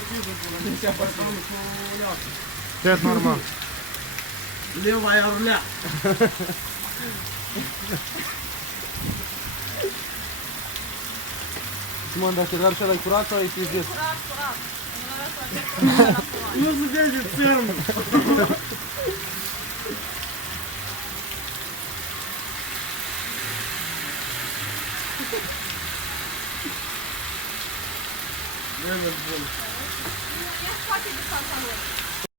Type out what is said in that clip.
торматизм было, нельзя пацаны. Это нормально. Левая руля. Simon, dacă doar cea de curat sau e pizdet? Curat, curat. Nu se vede țărmul. Trebuie bun. E foarte distanța lor.